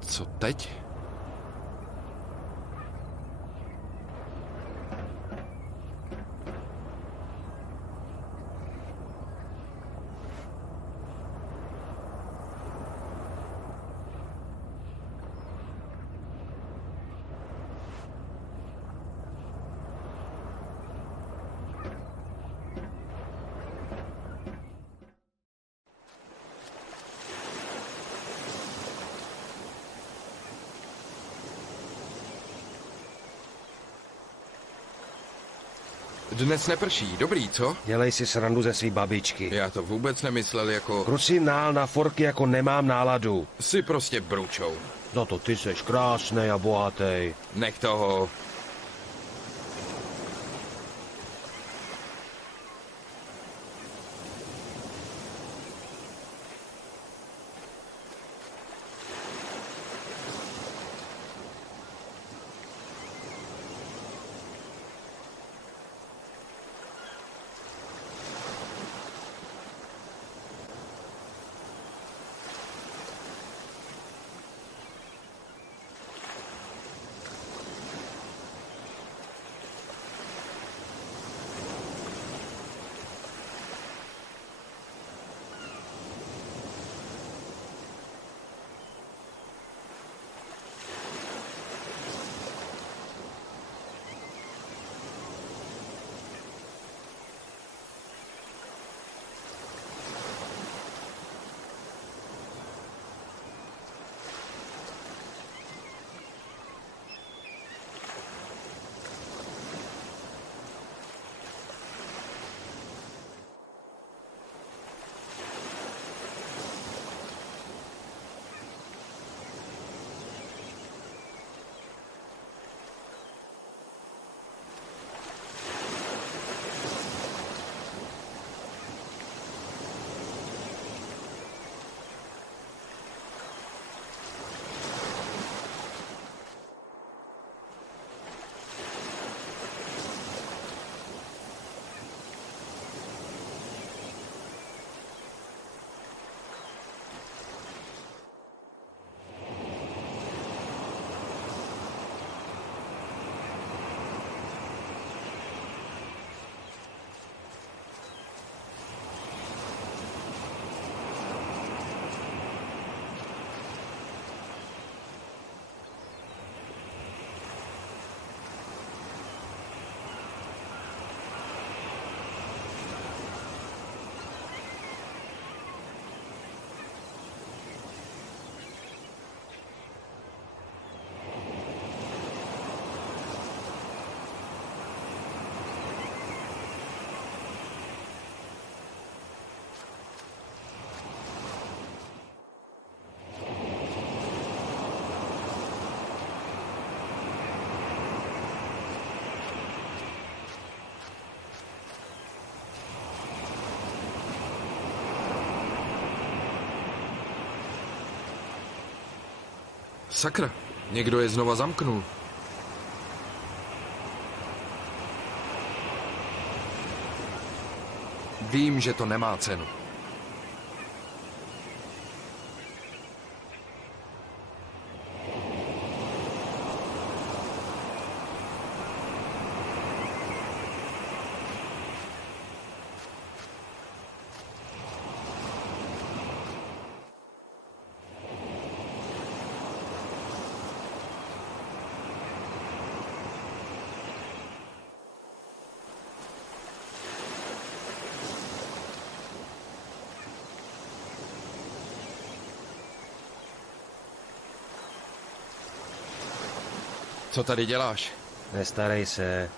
Co teď? Dnes neprší, dobrý, co? Dělej si srandu ze svý babičky. Já to vůbec nemyslel jako... Kruci nál na forky, jako nemám náladu. Jsi prostě bručou. Za to ty seš krásnej a bohatý. Nech toho. Sakra, někdo je znova zamknul. Vím, že to nemá cenu. Co tady děláš? Nestarej se.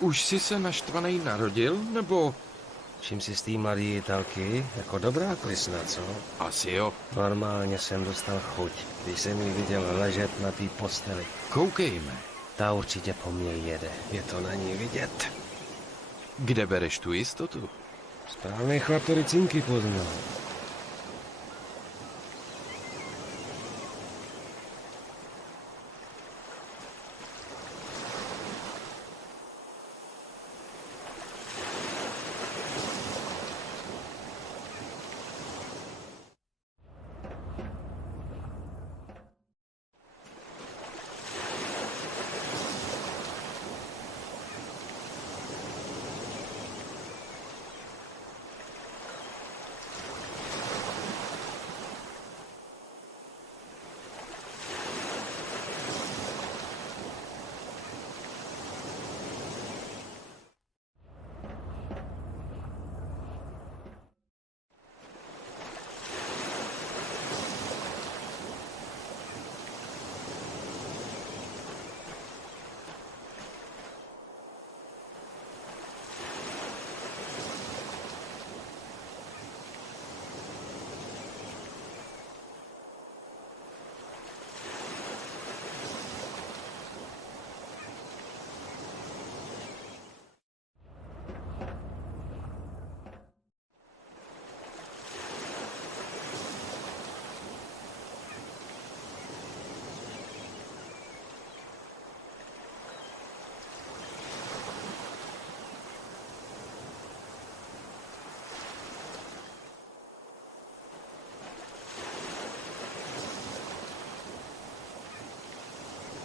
Už jsi se naštvanej narodil, nebo... Čím si z té mladý Italky? Jako dobrá klisna, co? Asi jo. Normálně jsem dostal chuť, když jsem ji viděl ležet na té posteli. Koukejme. Ta určitě po mně jede. Je to na ní vidět. Kde bereš tu jistotu? Správný chlap to cinky poznal.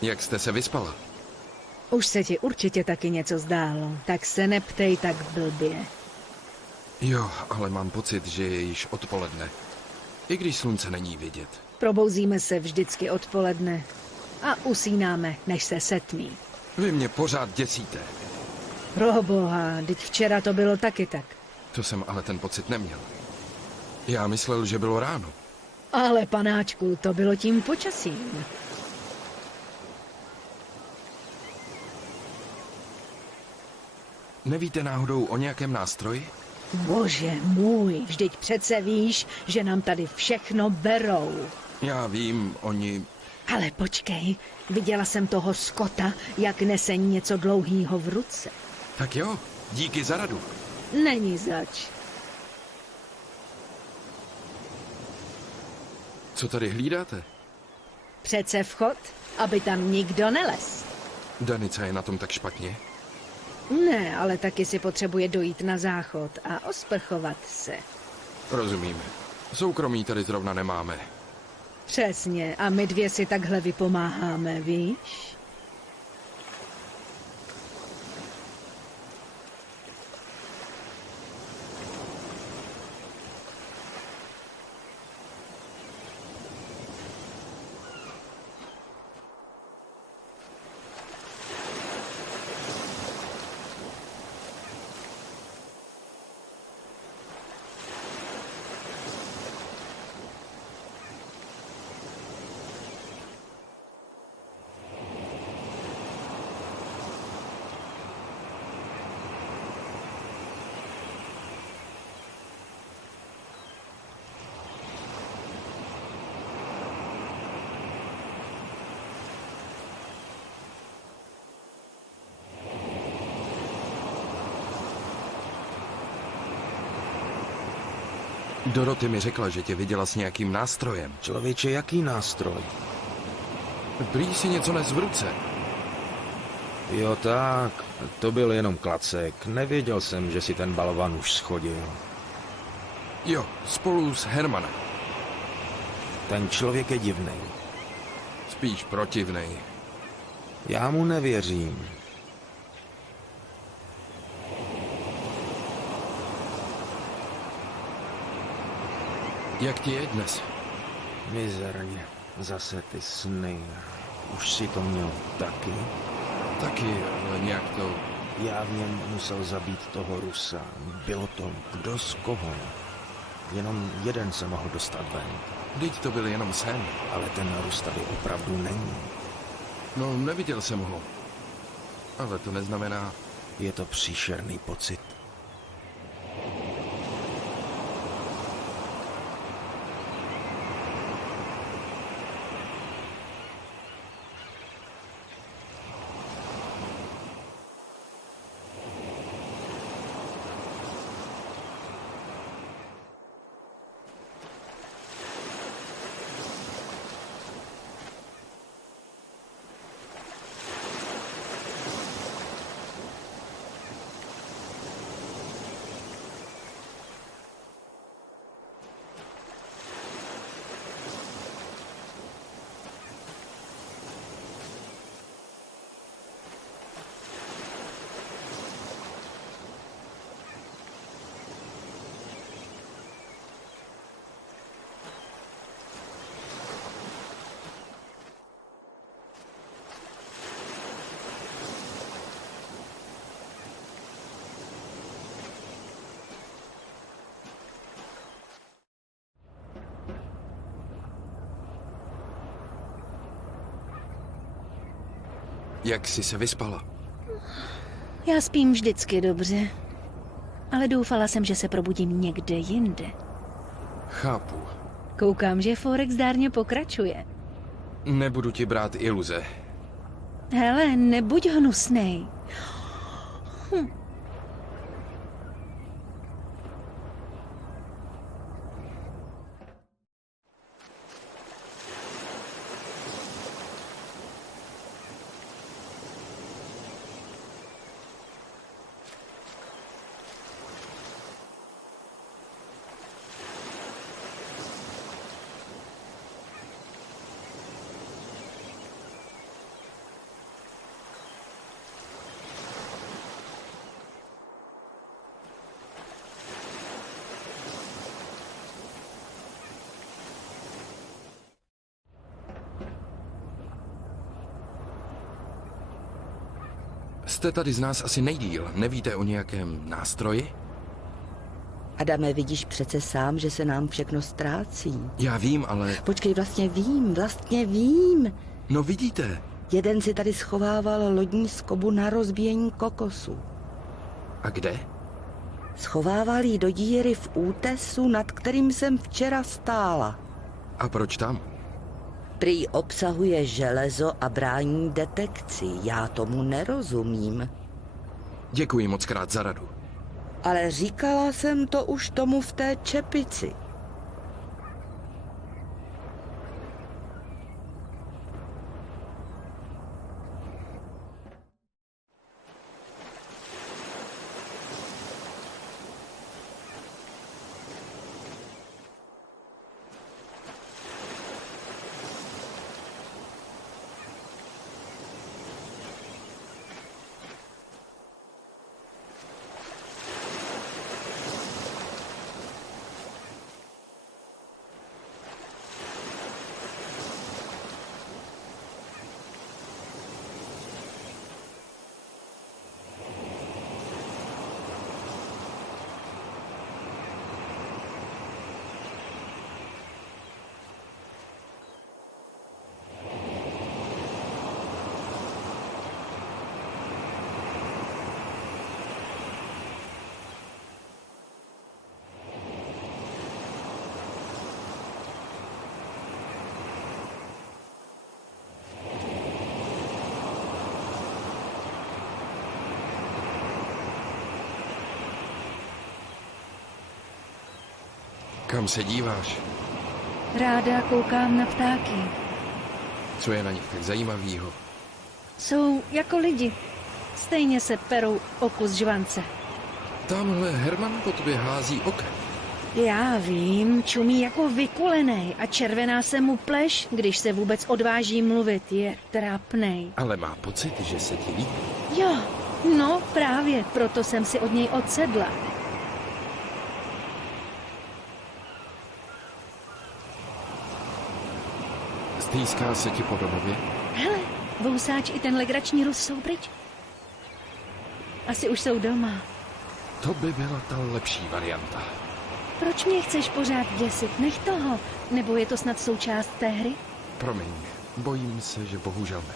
Jak jste se vyspala? Už se ti určitě taky něco zdálo, tak se neptej tak blbě. Jo, ale mám pocit, že je již odpoledne. I když slunce není vidět. Probouzíme se vždycky odpoledne a usínáme, než se setmí. Vy mě pořád děsíte. Proboha, teď včera to bylo taky tak. To jsem ale ten pocit neměl. Já myslel, že bylo ráno. Ale panáčku, to bylo tím počasím. Nevíte náhodou o nějakém nástroji? Bože můj, vždyť přece víš, že nám tady všechno berou. Já vím, oni... Ale počkej, viděla jsem toho Skota, jak nese něco dlouhýho v ruce. Tak jo, díky za radu. Není zač. Co tady hlídáte? Přece vchod, aby tam nikdo nelez. Danica je na tom tak špatně? Ne, ale taky si potřebuje dojít na záchod a osprchovat se. Rozumím. Soukromí tady zrovna nemáme. Přesně, a my dvě si takhle vypomáháme, víš? Doroty mi řekla, že tě viděla s nějakým nástrojem. Člověče, jaký nástroj? Prý si něco nes v ruce. Jo tak, to byl jenom klacek. Nevěděl jsem, že si ten balvan už schodil. Jo, spolu s Hermanem. Ten člověk je divnej. Spíš protivnej. Já mu nevěřím. Jak ti je dnes? Mizerně. Zase ty sny. Už si to měl taky? Taky, ale nějak to... Já v něm musel zabít toho Rusa. Bylo to kdo z koho. Jenom jeden se mohl dostat ven. Vždyť to byl jenom sen. Ale ten Rus tady opravdu není. No, neviděl jsem ho. Ale to neznamená... Je to příšerný pocit. Jak jsi se vyspala? Já spím vždycky dobře. Ale doufala jsem, že se probudím někde jinde. Chápu. Koukám, že Forex zdárně pokračuje. Nebudu ti brát iluze. Hele, nebuď hnusnej. Jste tady z nás asi nejdýl. Nevíte o nějakém nástroji? Adame, vidíš přece sám, že se nám všechno ztrácí. Já vím, ale... Počkej, vlastně vím. No vidíte. Jeden si tady schovával lodní skobu na rozbíjení kokosu. A kde? Schovával ji do díry v útesu, nad kterým jsem včera stála. A proč tam? Prý obsahuje železo a brání detekci. Já tomu nerozumím. Děkuji moc krát za radu. Ale říkala jsem to už tomu v té čepici. Kam se díváš? Ráda koukám na ptáky. Co je na nich tak zajímavého? Jsou jako lidi. Stejně se perou o kus žvance. Tamhle Herman po tobě hází okem. Já vím, čumí jako vykulenej a červená se mu pleš, když se vůbec odváží mluvit. Je trápnej. Ale má pocit, že se ti líbí. Jo, no právě, proto jsem si od něj odsedla. Stýská se ti po domově? Hele, vousáč i ten legrační Rus jsou pryč. Asi už jsou doma. To by byla ta lepší varianta. Proč mě chceš pořád děsit? Nech toho. Nebo je to snad součást té hry? Promiň, bojím se, že bohužel ne.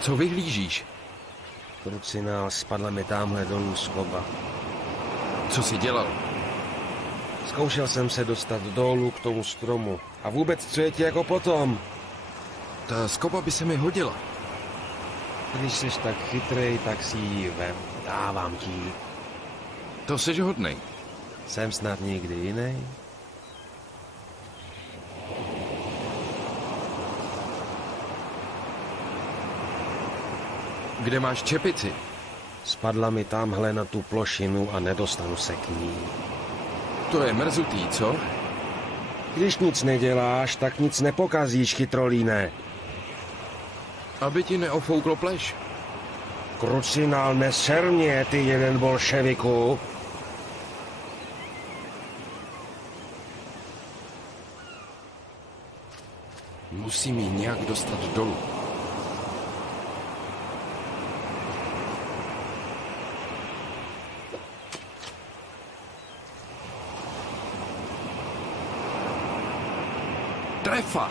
Co vyhlížíš? Krucinál, spadla mi tamhle dolů skoba. Co jsi dělal? Zkoušel jsem se dostat dolů k tomu stromu. A vůbec, co je ti jako potom? Ta skoba by se mi hodila. Když jsi tak chytrej, tak si ji vem. Dávám ti ji. To jsi hodnej. Jsem snad někdy jiný? Kde máš čepici? Spadla mi tamhle na tu plošinu a nedostanu se k ní. To je mrzutý, co? Když nic neděláš, tak nic nepokazíš, chytrolíne. Aby ti neofouklo pleš. Krucinál, neser mě, ty jeden bolševiku. Musím ji nějak dostat dolů. Trefa!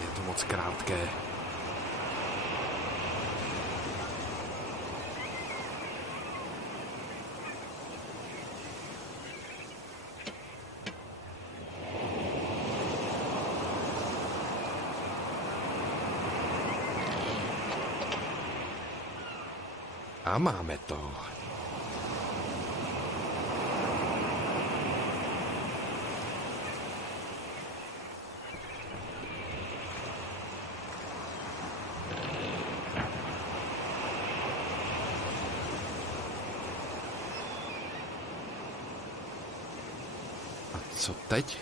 Je to moc krátké. A máme to. A co teď?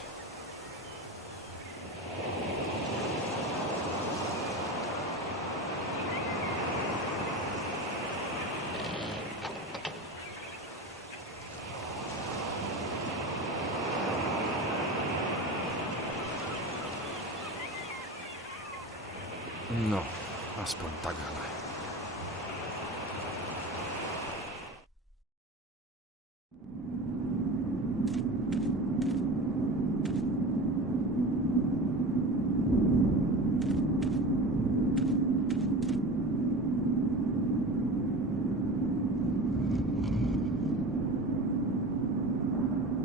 No, aspoň takhle.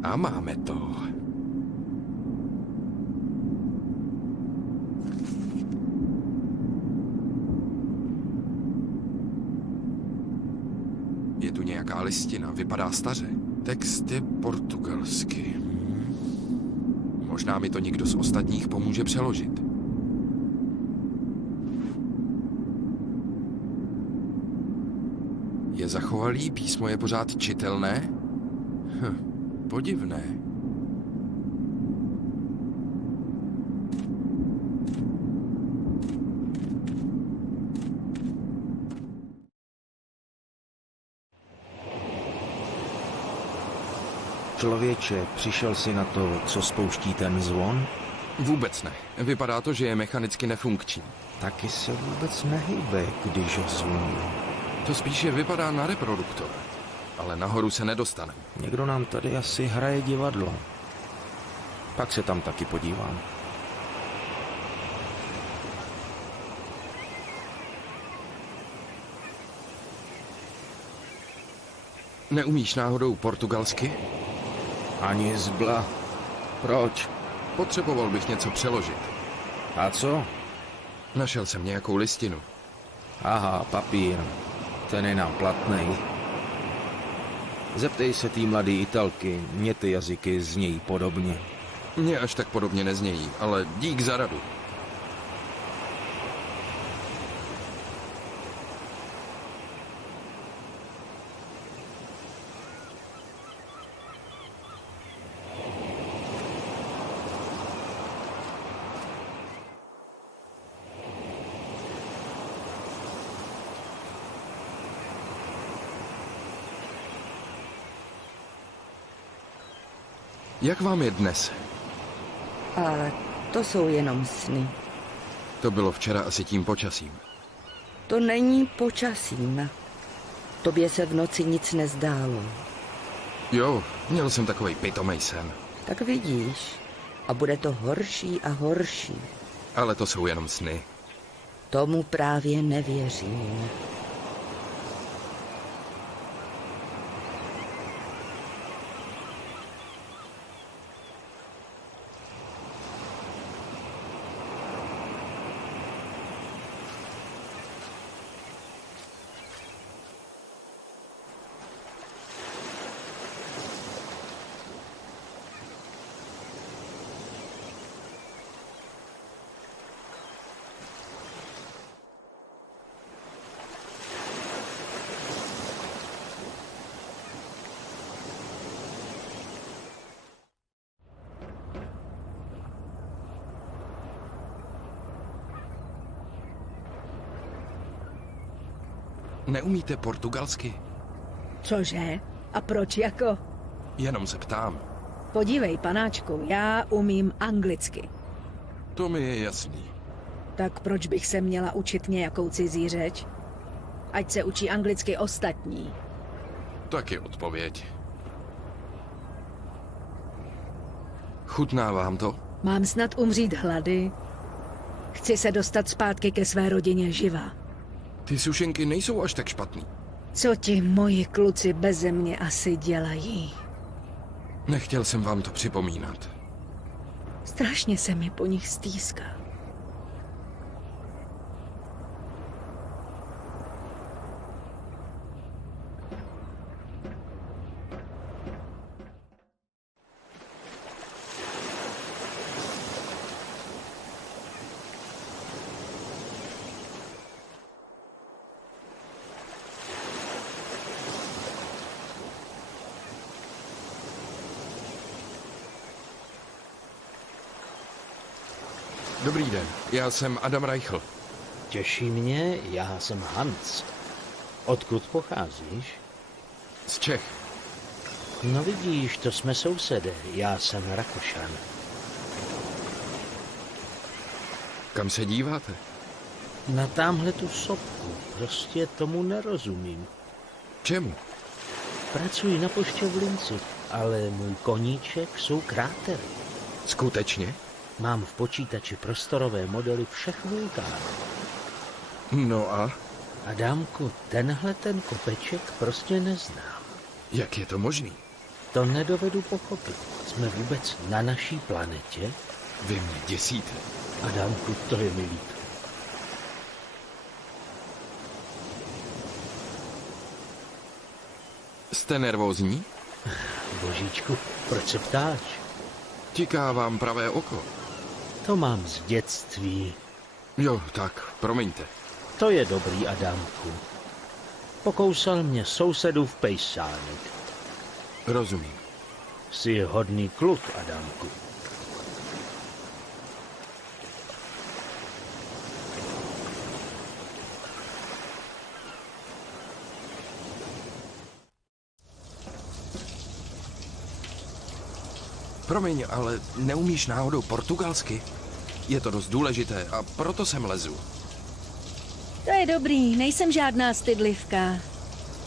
A máme to. Je tu nějaká listina, vypadá staře. Text je portugalsky. Možná mi to někdo z ostatních pomůže přeložit. Je zachovalý, písmo je pořád čitelné? Podivné. Člověče, přišel jsi na to, co spouští ten zvon? Vůbec ne. Vypadá to, že je mechanicky nefunkční. Taky se vůbec nehybe, když ho zvoní. To spíše vypadá na reproduktor. Ale nahoru se nedostanem. Někdo nám tady asi hraje divadlo. Pak se tam taky podívám. Neumíš náhodou portugalsky? Ani zbla. Proč? Potřeboval bych něco přeložit. A co? Našel jsem nějakou listinu. Aha, papír. Ten je nám platnej. Zeptej se tý mladý Italky, mě ty jazyky znějí podobně. Mně až tak podobně neznějí, ale dík za radu. Jak vám je dnes? A to jsou jenom sny. To bylo včera asi tím počasím. To není počasím. Tobě se v noci nic nezdálo. Jo, měl jsem takovej pitomej sen. Tak vidíš. A bude to horší a horší. Ale to jsou jenom sny. Tomu právě nevěřím. Neumíte portugalsky? Cože? A proč jako? Jenom se ptám. Podívej, panáčku, já umím anglicky. To mi je jasný. Tak proč bych se měla učit nějakou cizí řeč? Ať se učí anglicky ostatní. Taky odpověď. Chutná vám to? Mám snad umřít hlady? Chci se dostat zpátky ke své rodině živá. Ty sušenky nejsou až tak špatný. Co ti moji kluci beze mě asi dělají? Nechtěl jsem vám to připomínat. Strašně se mi po nich stýská. Dobrý den, já jsem Adam Reichl. Těší mě, já jsem Hans. Odkud pocházíš? Z Čech. No vidíš, to jsme sousedé, já jsem Rakušan. Kam se díváte? Na támhle tu sopku, prostě tomu nerozumím. Čemu? Pracuji na poště v Linci, ale můj koníček jsou krátery. Skutečně? Mám v počítači prostorové modely všech vulkánů. No a? Adámku, tenhle ten kopeček prostě neznám. Jak je to možný? To nedovedu pochopit. Jsme vůbec na naší planetě? Vy mě děsíte. Adámku, to je mi líto. Jste nervózní? Božíčku, proč se ptáš? Tiká vám pravé oko. To mám z dětství. Jo, tak, promiňte. To je dobrý, Adámku. Pokousal mě sousedův pejsánek. Rozumím. Jsi hodný kluk, Adámku. Promiň, ale neumíš náhodou portugalsky? Je to dost důležité a proto sem lezu. To je dobrý, nejsem žádná stydlivka.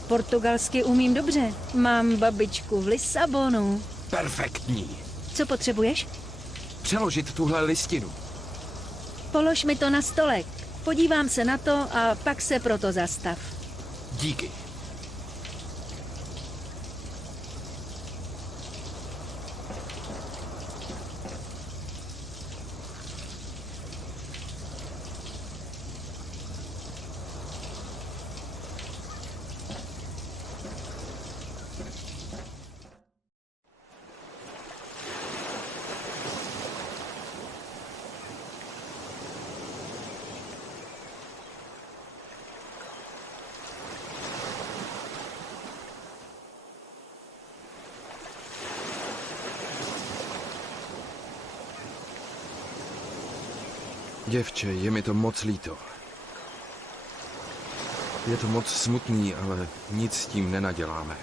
Portugalsky umím dobře. Mám babičku v Lisabonu. Perfektní. Co potřebuješ? Přeložit tuhle listinu. Polož mi to na stolek. Podívám se na to a pak se proto zastav. Díky. Děvče, je mi to moc líto. Je to moc smutný, ale nic s tím nenaděláme.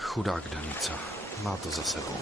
Chudák Danica, má to za sebou.